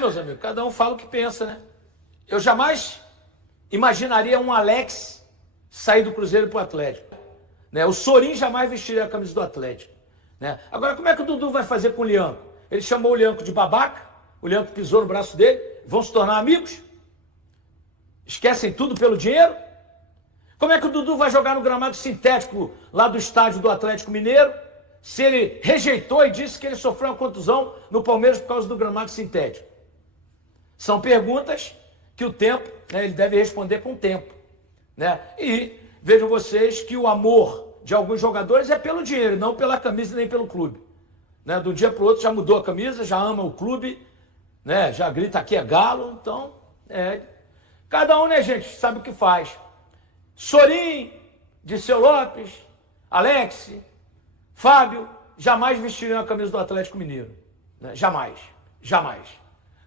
Meus amigos, cada um fala o que pensa, né? Eu jamais imaginaria um Alex sair do Cruzeiro para o Atlético. Né? O Sorin jamais vestiria a camisa do Atlético. Né? Agora, como é que o Dudu vai fazer com o Lianco? Ele chamou o Lianco de babaca, o Lianco pisou no braço dele, vão se tornar amigos? Esquecem tudo pelo dinheiro? Como é que o Dudu vai jogar no gramado sintético lá do estádio do Atlético Mineiro, se ele rejeitou e disse que ele sofreu uma contusão no Palmeiras por causa do gramado sintético? São perguntas que o tempo, né, ele deve responder com o tempo. Né? E vejam vocês que o amor de alguns jogadores é pelo dinheiro, não pela camisa nem pelo clube. Né? De um dia para o outro já mudou a camisa, já ama o clube, né? Já grita aqui é galo, então, cada um, né, gente, sabe o que faz. Sorin, Dirceu Lopes, Alex, Fábio, jamais vestiriam a camisa do Atlético Mineiro. Né? Jamais, jamais.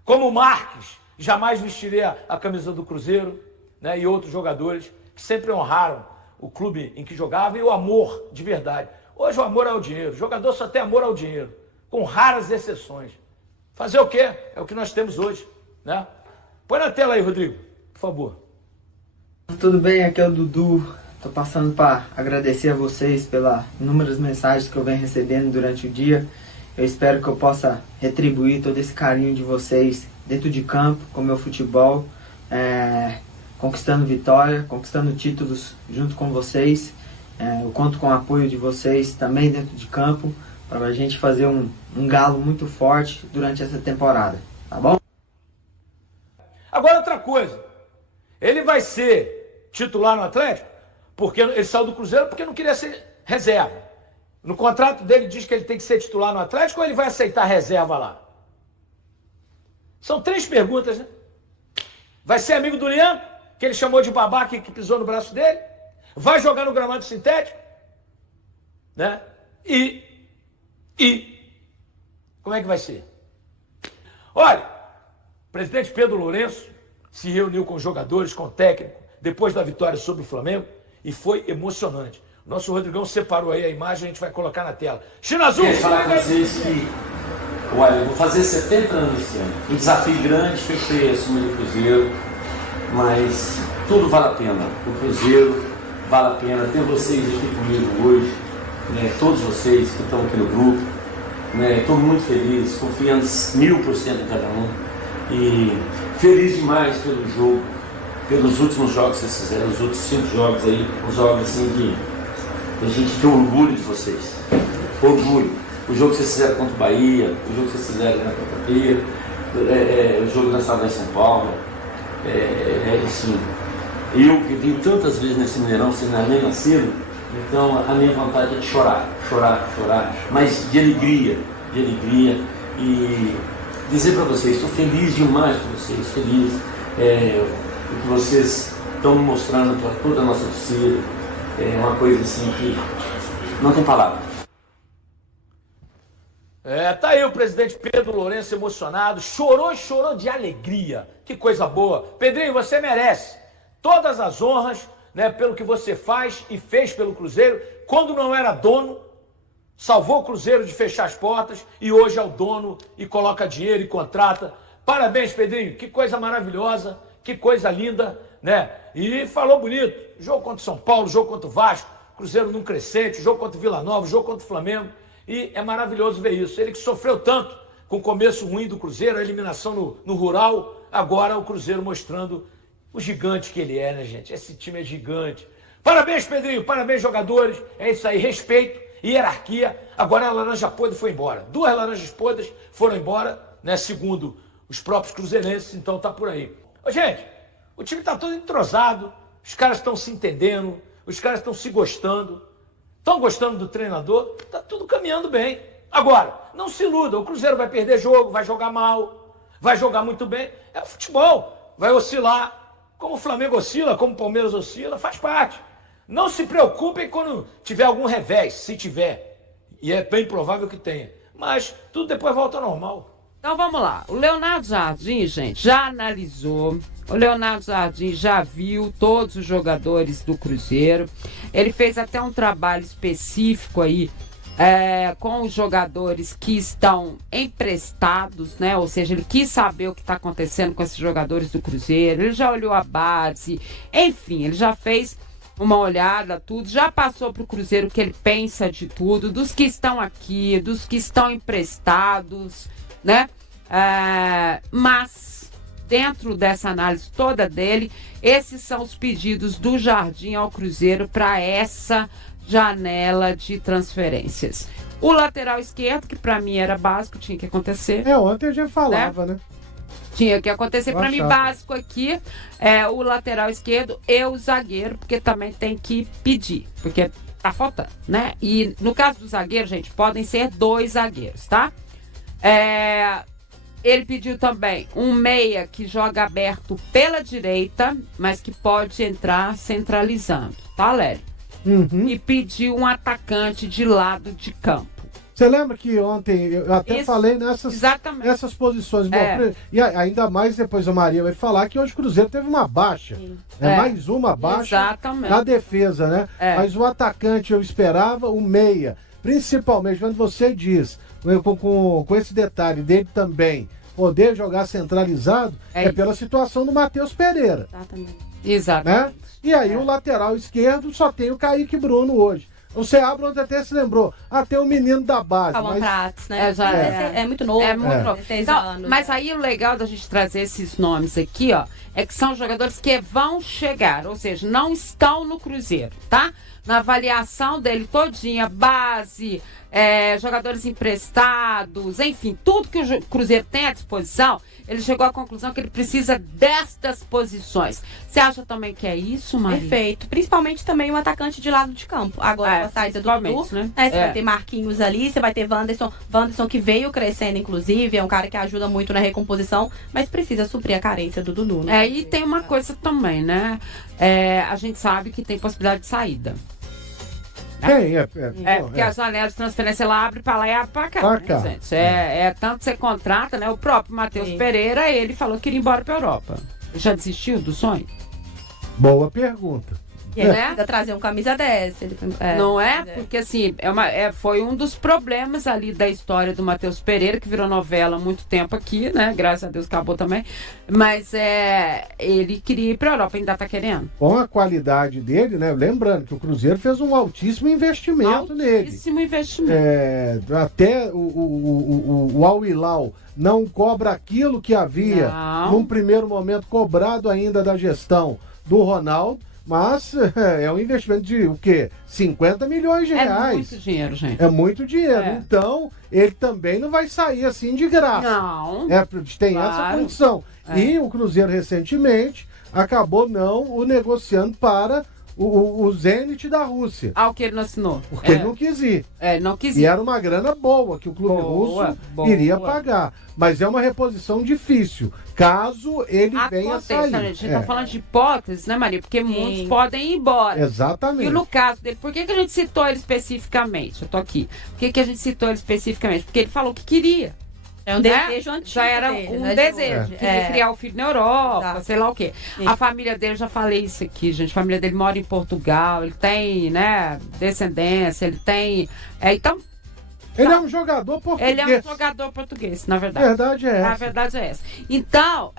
Como o Marques, jamais vestiria a camisa do Cruzeiro, né? E outros jogadores que sempre honraram o clube em que jogava e o amor de verdade. Hoje o amor é o dinheiro, o jogador só tem amor ao dinheiro, com raras exceções. Fazer o quê? É o que nós temos hoje. Né? Põe na tela aí, Rodrigo, por favor. Tudo bem? Aqui é o Dudu. Estou passando para agradecer a vocês pelas inúmeras mensagens que eu venho recebendo durante o dia. Eu espero que eu possa retribuir todo esse carinho de vocês dentro de campo, com o meu futebol, conquistando vitória, conquistando títulos junto com vocês. Eu conto com o apoio de vocês também dentro de campo, para a gente fazer um galo muito forte durante essa temporada, tá bom? Agora outra coisa, ele vai ser titular no Atlético, porque ele saiu do Cruzeiro porque não queria ser reserva. No contrato dele diz que ele tem que ser titular no Atlético ou ele vai aceitar reserva lá? São 3 perguntas, né? Vai ser amigo do Lian, que ele chamou de babaca e que pisou no braço dele? Vai jogar no gramado sintético? Né? E como é que vai ser? Olha, o presidente Pedro Lourenço se reuniu com os jogadores, com o técnico, depois da vitória sobre o Flamengo, e foi emocionante. Nosso Rodrigão separou aí a imagem, a gente vai colocar na tela. China Azul! Quero falar com vocês que, olha, eu vou fazer 70 anos esse ano. Um desafio grande foi assumir o Cruzeiro, mas tudo vale a pena. O Cruzeiro vale a pena ter vocês aqui comigo hoje, né? Todos vocês que estão aqui no grupo, né? Estou muito feliz, confiando 1000% em cada um e feliz demais pelo jogo, pelos últimos jogos que vocês fizeram, os outros 5 jogos aí, os jogos assim que a gente tem orgulho de vocês, orgulho. O jogo que vocês fizeram contra o Bahia, o jogo que vocês fizeram na Copa, o jogo na Estadual em São Paulo, assim, eu que vim tantas vezes nesse Mineirão, sem nem nascido, então a minha vontade é de chorar, mas de alegria, e dizer para vocês, estou feliz demais por vocês, feliz, o que vocês estão me mostrando para toda a nossa torcida, é uma coisa assim que não tem palavras. Tá aí o presidente Pedro Lourenço emocionado, chorou de alegria. Que coisa boa. Pedrinho, você merece todas as honras, né, pelo que você faz e fez pelo Cruzeiro. Quando não era dono, salvou o Cruzeiro de fechar as portas e hoje é o dono e coloca dinheiro e contrata. Parabéns, Pedrinho, que coisa maravilhosa, que coisa linda, né? E falou bonito. Jogo contra o São Paulo, jogo contra o Vasco, Cruzeiro num crescente, jogo contra o Vila Nova, jogo contra o Flamengo. E é maravilhoso ver isso. Ele que sofreu tanto com o começo ruim do Cruzeiro, a eliminação no Rural, agora o Cruzeiro mostrando o gigante que ele é, né, gente? Esse time é gigante. Parabéns, Pedrinho, parabéns, jogadores. É isso aí, respeito, hierarquia. Agora a laranja podre foi embora. 2 laranjas podres foram embora, né, segundo os próprios cruzeirenses, então tá por aí. Ô, gente, o time tá todo entrosado, os caras estão se entendendo, os caras estão se gostando. Estão gostando do treinador? Está tudo caminhando bem. Agora, não se iluda, o Cruzeiro vai perder jogo, vai jogar mal, vai jogar muito bem. É o futebol, vai oscilar. Como o Flamengo oscila, como o Palmeiras oscila, faz parte. Não se preocupem quando tiver algum revés, se tiver. E é bem provável que tenha. Mas tudo depois volta ao normal. Então vamos lá. O Leonardo Jardim, gente, já analisou. O Leonardo Jardim já viu todos os jogadores do Cruzeiro. Ele fez até um trabalho específico aí com os jogadores que estão emprestados, né? Ou seja, ele quis saber o que está acontecendo com esses jogadores do Cruzeiro, ele já olhou a base, enfim, ele já fez uma olhada, tudo, já passou para o Cruzeiro o que ele pensa de tudo, dos que estão aqui, dos que estão emprestados, né? Mas, dentro dessa análise toda dele, esses são os pedidos do Jardim ao Cruzeiro para essa janela de transferências. O lateral esquerdo, que para mim era básico, tinha que acontecer. Ontem a gente falava, né? Tinha que acontecer. Para mim, básico aqui é o lateral esquerdo e o zagueiro, porque também tem que pedir, porque tá faltando, né? E no caso do zagueiro, gente, podem ser 2 zagueiros, tá? Ele pediu também um meia que joga aberto pela direita, mas que pode entrar centralizando, tá, Léo? E pediu um atacante de lado de campo. Você lembra que ontem eu até falei nessas posições. E ainda mais depois a Maria vai falar que hoje o Cruzeiro teve uma baixa. Mais uma baixa na defesa, né? Mas o atacante eu esperava, o meia. Principalmente quando você diz, com esse detalhe dele também, poder jogar centralizado, pela situação do Matheus Pereira. Exatamente. Né? E aí o lateral esquerdo só tem o Kaique Bruno hoje. O Seabra até se lembrou. Tem o menino da base. Calma Prats, né? É muito novo. É muito novo. 16 então, anos. Mas aí o legal da gente trazer esses nomes aqui, ó, é que são jogadores que vão chegar, ou seja, não estão no Cruzeiro, tá? Na avaliação dele todinha, base, jogadores emprestados, enfim, tudo que o Cruzeiro tem à disposição, ele chegou à conclusão que ele precisa destas posições. Você acha também que é isso, Maria? Perfeito. Principalmente também um atacante de lado de campo. Agora, com a saída do Dudu, né? Você vai ter Marquinhos ali, você vai ter Wanderson que veio crescendo, inclusive, é um cara que ajuda muito na recomposição, mas precisa suprir a carência do Dudu, né? E tem uma coisa também, né? A gente sabe que tem possibilidade de saída. Porque a janela de transferência ela abre para lá e abre para cá, né, gente? Tanto você contrata, né? O próprio Matheus Pereira, ele falou que iria embora para Europa. Já desistiu do sonho? Boa pergunta. E ele precisa trazer um camisa 10. Não é? Porque assim, foi um dos problemas ali da história do Matheus Pereira, que virou novela há muito tempo aqui, né? Graças a Deus acabou também. Mas ele queria ir para a Europa, ainda tá querendo. Com a qualidade dele, né? Lembrando que o Cruzeiro fez um altíssimo investimento nele. Altíssimo investimento. Até o Al Hilal não cobra aquilo que havia num primeiro momento cobrado ainda da gestão do Ronaldo. Mas é um investimento de o quê? 50 milhões de reais. É muito dinheiro, gente. É muito dinheiro. Então, ele também não vai sair assim de graça. Não. Tem essa condição. E o Cruzeiro, recentemente, acabou não o negociando para o Zenit da Rússia. O que ele não assinou. Porque ele não quis ir. Não quis ir. E era uma grana boa que o clube russo iria pagar. Mas é uma reposição difícil, caso ele venha a sair. A gente está falando de hipóteses, né, Maria? Porque muitos podem ir embora. Exatamente. E no caso dele, por que a gente citou ele especificamente? Eu tô aqui. Por que a gente citou ele especificamente? Porque ele falou que queria. É um desejo antigo. Já era dele, um desejo. Queria criar o filho na Europa, sei lá o quê. Sim. A família dele, já falei isso aqui, gente. A família dele mora em Portugal, ele tem, né, descendência, ele tem. Então. Ele é um jogador português. Ele é um jogador português, na verdade. A verdade é essa. A verdade é essa. Então,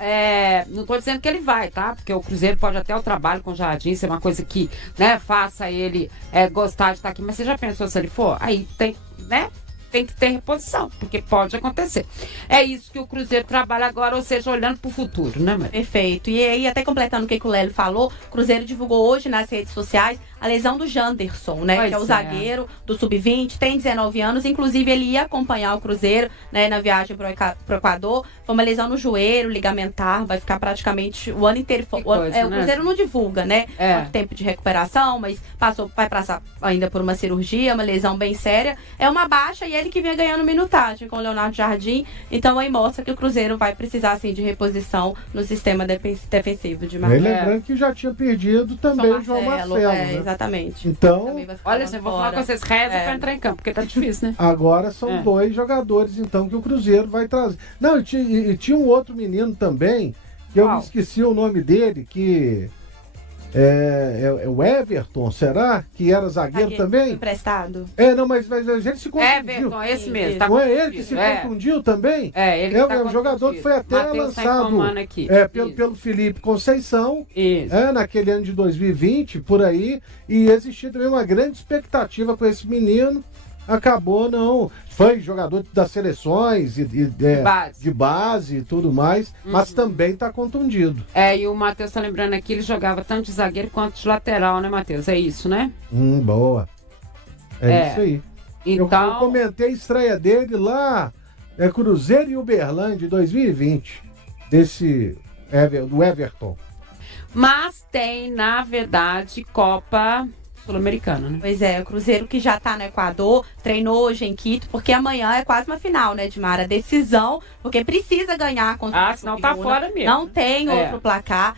não estou dizendo que ele vai, tá? Porque o Cruzeiro pode até o trabalho com o Jardim ser uma coisa que, né, faça ele gostar de estar aqui. Mas você já pensou se ele for? Aí tem, né? Tem que ter reposição, porque pode acontecer. É isso que o Cruzeiro trabalha agora, ou seja, olhando para o futuro, né, Maria? Perfeito. E aí, até completando o que o Lélio falou, o Cruzeiro divulgou hoje nas redes sociais a lesão do Janderson, né? Que é o zagueiro do Sub-20, tem 19 anos. Inclusive, ele ia acompanhar o Cruzeiro, né, na viagem para o Equador. Foi uma lesão no joelho, ligamentar, vai ficar praticamente o ano inteiro. O Cruzeiro não divulga, né? Quanto tempo de recuperação, mas vai passar ainda por uma cirurgia, uma lesão bem séria. É uma baixa e ele que vinha ganhando minutagem com o Leonardo Jardim. Então, aí mostra que o Cruzeiro vai precisar, assim, de reposição no sistema defensivo de Marcelo. Lembrando que já tinha perdido também o João Marcelo, né? Exatamente. Então, olha, eu vou falar com vocês, rezam para entrar em campo, porque tá difícil, né? Agora são 2 jogadores, então, que o Cruzeiro vai trazer. Não, e tinha um outro menino também, que eu me esqueci o nome dele, que o Everton, será? Que era zagueiro também? Emprestado. Não, mas ele se contundiu. Everton, esse mesmo. Tá não é ele que se contundiu também? Ele que tá o jogador que foi até Mateus lançado pelo Felipe Conceição, naquele ano de 2020, por aí, e existia também uma grande expectativa com esse menino. Acabou não, foi jogador das seleções de base e tudo mais, mas também está contundido. E o Matheus tá lembrando aqui, ele jogava tanto de zagueiro quanto de lateral, né, Matheus? É isso, né? Boa. Isso aí. Então... Eu comentei a estreia dele lá, Cruzeiro e Uberlândia, 2020, do Everton. Mas tem, na verdade, Copa Sul-Americana, né? Pois é, o Cruzeiro que já tá no Equador, treinou hoje em Quito, porque amanhã é quase uma final, né, Edmara? Decisão, porque precisa ganhar contra o senão tá fora mesmo. Não tem outro placar.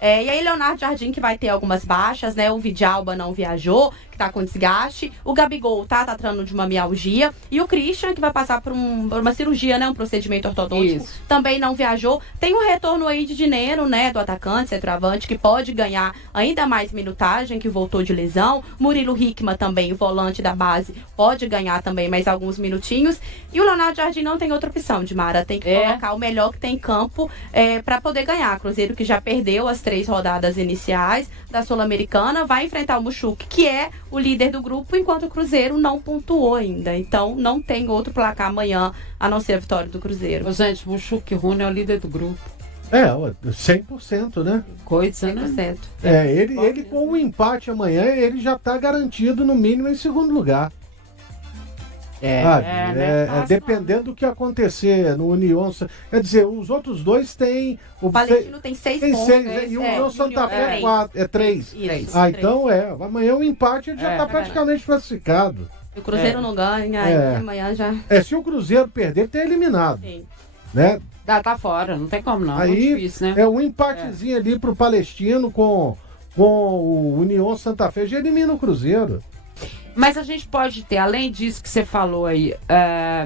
E aí, Leonardo Jardim, que vai ter algumas baixas, né? O Vidalba não viajou, que tá com desgaste. O Gabigol tá tratando de uma mialgia. E o Christian, que vai passar por uma cirurgia, né? Um procedimento ortodôntico. Também não viajou. Tem um retorno aí de dinheiro, né? Do atacante, centroavante, que pode ganhar ainda mais minutagem, que voltou de lesão. Murilo Hickman também, o volante da base, pode ganhar também mais alguns minutinhos. E o Leonardo Jardim não tem outra opção, Dimara. Tem que colocar o melhor que tem em campo para poder ganhar. Cruzeiro que já perdeu as 3 rodadas iniciais da Sul-Americana, vai enfrentar o Muxuque, que é o líder do grupo, enquanto o Cruzeiro não pontuou ainda. Então, não tem outro placar amanhã, a não ser a vitória do Cruzeiro. Gente, o Muxuque Rune é o líder do grupo. 100%, né? Coisa, 100%. Né? Ele com o empate amanhã, ele já está garantido no mínimo em segundo lugar. Dependendo do que acontecer no União. Quer dizer, os outros dois têm. O Palestino tem 6 pontos. E o União Santa Fé 3. Então amanhã o empate ele já está praticamente classificado. Se o Cruzeiro não ganha, aí amanhã já. Se o Cruzeiro perder, ele tá eliminado. Sim. Né? Tá fora, não tem como não. Aí, é muito difícil, né? Um empatezinho ali pro Palestino com o União Santa Fé já elimina o Cruzeiro. Mas a gente pode ter, além disso que você falou aí,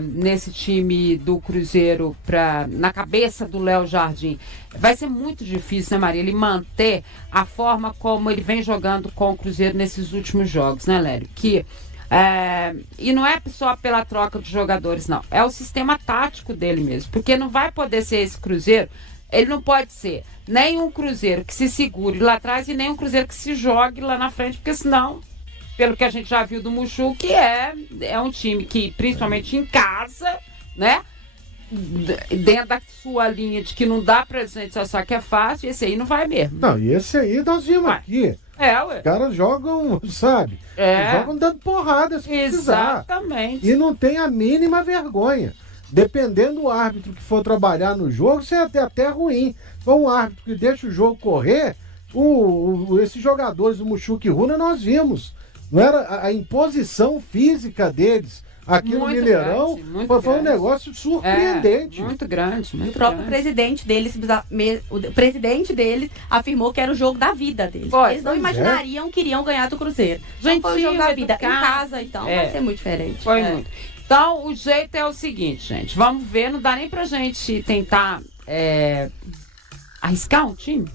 nesse time do Cruzeiro, na cabeça do Léo Jardim, vai ser muito difícil, né, Maria, ele manter a forma como ele vem jogando com o Cruzeiro nesses últimos jogos, né, Lério? E não é só pela troca de jogadores, não. É o sistema tático dele mesmo. Porque não vai poder ser esse Cruzeiro, ele não pode ser nem um Cruzeiro que se segure lá atrás e nem um Cruzeiro que se jogue lá na frente, porque senão... Pelo que a gente já viu do Muxu, que é um time que, principalmente em casa, né? Dentro da sua linha de que não dá pra gente achar que é fácil, esse aí não vai mesmo. Não, e esse aí nós vimos aqui. Os caras jogam, sabe? Jogam dando porrada se precisar. Exatamente. E não tem a mínima vergonha. Dependendo do árbitro que for trabalhar no jogo, isso é até ruim. Foi um árbitro que deixa o jogo correr, esses jogadores do Muxuque Runa nós vimos. Não era a imposição física deles aqui no Mineirão, foi um negócio surpreendente. Muito grande. O próprio presidente deles, o presidente deles afirmou que era o jogo da vida deles. Eles não imaginariam que iriam ganhar do Cruzeiro. Gente, foi o jogo da vida. Em casa, então, vai ser muito diferente. Foi muito. Então, o jeito é o seguinte, gente. Vamos ver, não dá nem pra gente tentar arriscar um time?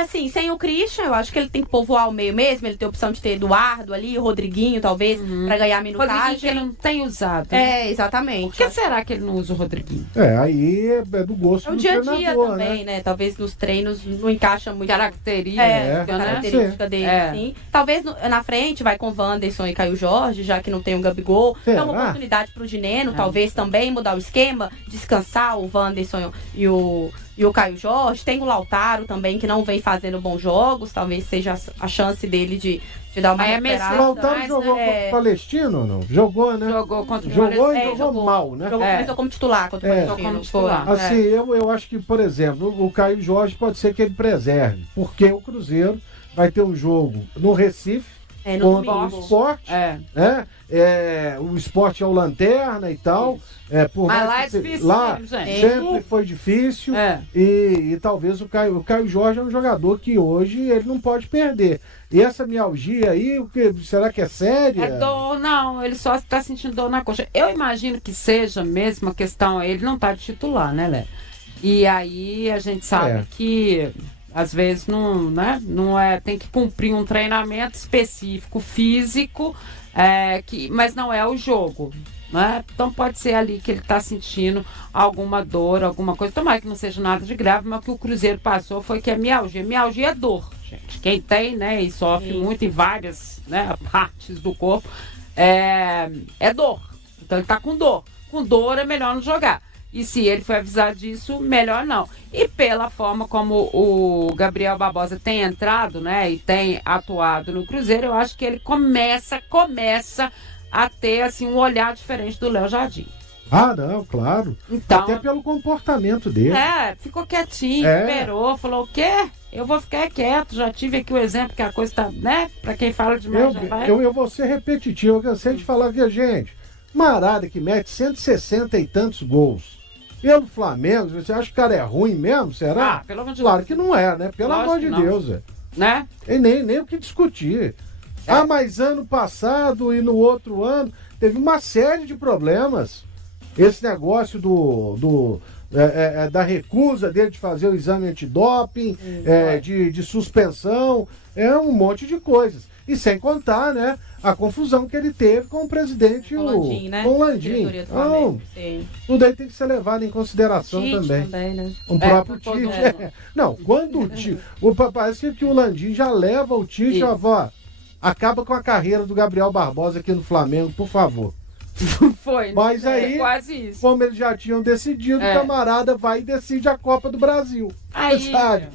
Assim, sem o Christian, eu acho que ele tem que povoar o meio mesmo. Ele tem a opção de ter Eduardo ali, o Rodriguinho, talvez, pra ganhar minutagem. Rodriguinho que ele não tem usado. Né? Exatamente. Por que será que ele não usa o Rodriguinho? Aí é do gosto do treinador. É o dia a dia também, né? Talvez nos treinos não encaixa muito. Característica dele, sim. Talvez na frente vai com Wanderson e Caio Jorge, já que não tem o Gabigol. É uma oportunidade pro Dineno, talvez também mudar o esquema, descansar o Wanderson e o Caio Jorge. Tem o Lautaro também, que não vem fazendo bons jogos. Talvez seja a chance dele de dar uma recuperada. O Lautaro jogou contra o Palestino ou não? Jogou, né? Jogou contra o Palestino. E jogou mal, né? Começou como titular contra o Palestino. Assim, eu acho que, por exemplo, o Caio Jorge pode ser que ele preserve. Porque o Cruzeiro vai ter um jogo no Recife, contra o Sport, o Sport é o Lanterna e tal. Mas lá é difícil, lá sempre foi difícil. E talvez o Caio Jorge é um jogador que hoje ele não pode perder. E essa mialgia aí, será que é séria? É dor, não, ele só está sentindo dor na coxa. Eu imagino que seja mesmo uma questão, ele não está de titular, né, Lé? E aí a gente sabe que Às vezes não, né? Não é, tem que cumprir um treinamento específico, físico, mas não é o jogo. Né? Então pode ser ali que ele está sentindo alguma dor, alguma coisa. Tomara que não seja nada de grave, mas o que o Cruzeiro passou foi que é mialgia. Mialgia é dor, gente. Quem tem, né, e sofre muito em várias, né, partes do corpo, é dor. Então ele está com dor. Com dor é melhor não jogar. E se ele foi avisado disso, melhor não. E pela forma como o Gabriel Barbosa tem entrado, né, e tem atuado no Cruzeiro, eu acho que ele começa a ter, assim, um olhar diferente do Léo Jardim. Ah, não, claro. Então, até pelo comportamento dele. Ficou quietinho, esperou, falou, o quê? Eu vou ficar quieto, já tive aqui o exemplo que a coisa tá, né? Pra quem fala demais já vai. Eu vou ser repetitivo, eu cansei de falar que, gente, Marada que mete 160 e tantos gols. Pelo Flamengo, você acha que o cara é ruim mesmo, será? Pelo amor de Deus. Claro que não é, né? Pelo amor de Deus. Né? E nem o que discutir. Mas ano passado e no outro ano teve uma série de problemas. Esse negócio da recusa dele de fazer o exame antidoping, de suspensão, um monte de coisas. E sem contar, né, a confusão que ele teve com o presidente, com o Landim. Então, tudo aí tem que ser levado em consideração também. Né? O próprio Tite. Não, quando o Tite... Parece que o Landim já leva o Tite, acaba com a carreira do Gabriel Barbosa aqui no Flamengo, por favor. Foi, mas aí, quase isso. Como eles já tinham decidido, o camarada vai e decide a Copa do Brasil. Sabe?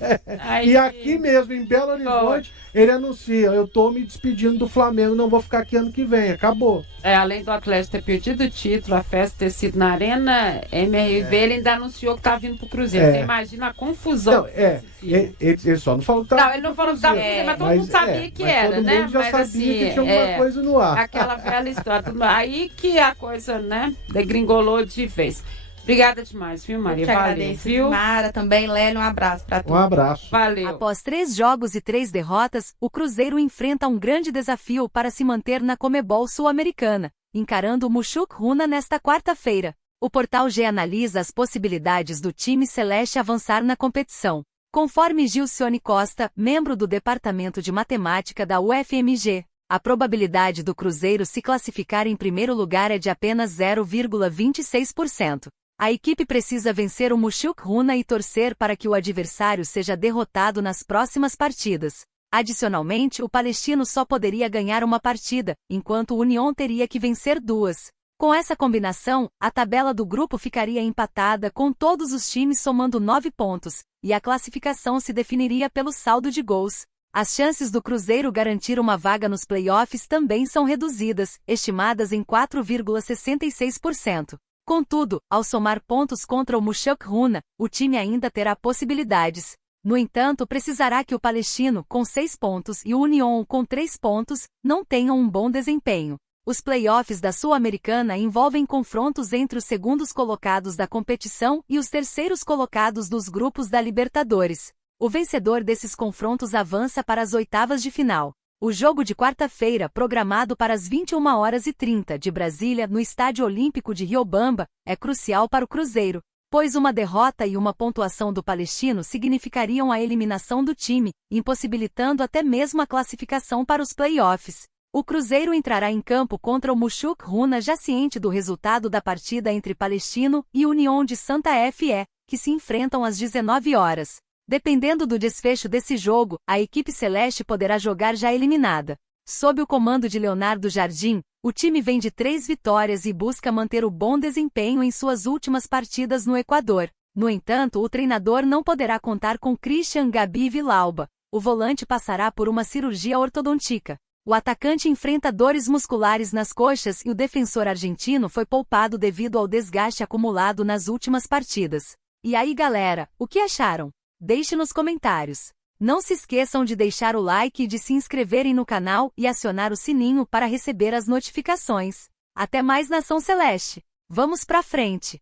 E aqui mesmo, em Belo Horizonte, ele anuncia, eu tô me despedindo do Flamengo, não vou ficar aqui ano que vem, acabou. Além do Atlético ter perdido o título, a festa ter sido na Arena MRV, ele ainda anunciou que tá vindo pro Cruzeiro. Você imagina a confusão. Ele só não falou que tava. Não, ele não falou que tava, mas todo mundo sabia que era, né? Todo mundo já sabia que tinha alguma coisa no ar. Aquela velha história. Aí que a coisa, né, degringolou de vez. Obrigada demais, viu, Maria? Valeu, viu? Mara, também, Lélio, um abraço pra todos. Um abraço. Valeu. Após 3 jogos e 3 derrotas, o Cruzeiro enfrenta um grande desafio para se manter na Comebol Sul-Americana, encarando o Mushuc Runa nesta quarta-feira. O Portal G analisa as possibilidades do time celeste avançar na competição. Conforme Gilcione Costa, membro do Departamento de Matemática da UFMG, a probabilidade do Cruzeiro se classificar em primeiro lugar é de apenas 0,26%. A equipe precisa vencer o Mushuc Runa e torcer para que o adversário seja derrotado nas próximas partidas. Adicionalmente, o Palestino só poderia ganhar uma partida, enquanto o União teria que vencer 2. Com essa combinação, a tabela do grupo ficaria empatada com todos os times somando 9 pontos, e a classificação se definiria pelo saldo de gols. As chances do Cruzeiro garantir uma vaga nos playoffs também são reduzidas, estimadas em 4,66%. Contudo, ao somar pontos contra o Mushuc Runa, o time ainda terá possibilidades. No entanto, precisará que o Palestino, com 6 pontos, e o União, com 3 pontos, não tenham um bom desempenho. Os playoffs da Sul-Americana envolvem confrontos entre os segundos colocados da competição e os terceiros colocados dos grupos da Libertadores. O vencedor desses confrontos avança para as oitavas de final. O jogo de quarta-feira, programado para as 21h30 de Brasília, no Estádio Olímpico de Riobamba, é crucial para o Cruzeiro, pois uma derrota e uma pontuação do Palestino significariam a eliminação do time, impossibilitando até mesmo a classificação para os playoffs. O Cruzeiro entrará em campo contra o Mushuc Runa já ciente do resultado da partida entre Palestino e União de Santa Fé, que se enfrentam às 19h. Dependendo do desfecho desse jogo, a equipe celeste poderá jogar já eliminada. Sob o comando de Leonardo Jardim, o time vem de 3 vitórias e busca manter o bom desempenho em suas últimas partidas no Equador. No entanto, o treinador não poderá contar com Christian Gabi Villalba. O volante passará por uma cirurgia ortodôntica. O atacante enfrenta dores musculares nas coxas e o defensor argentino foi poupado devido ao desgaste acumulado nas últimas partidas. E aí, galera, o que acharam? Deixe nos comentários. Não se esqueçam de deixar o like e de se inscreverem no canal e acionar o sininho para receber as notificações. Até mais, Nação Celeste! Vamos pra frente!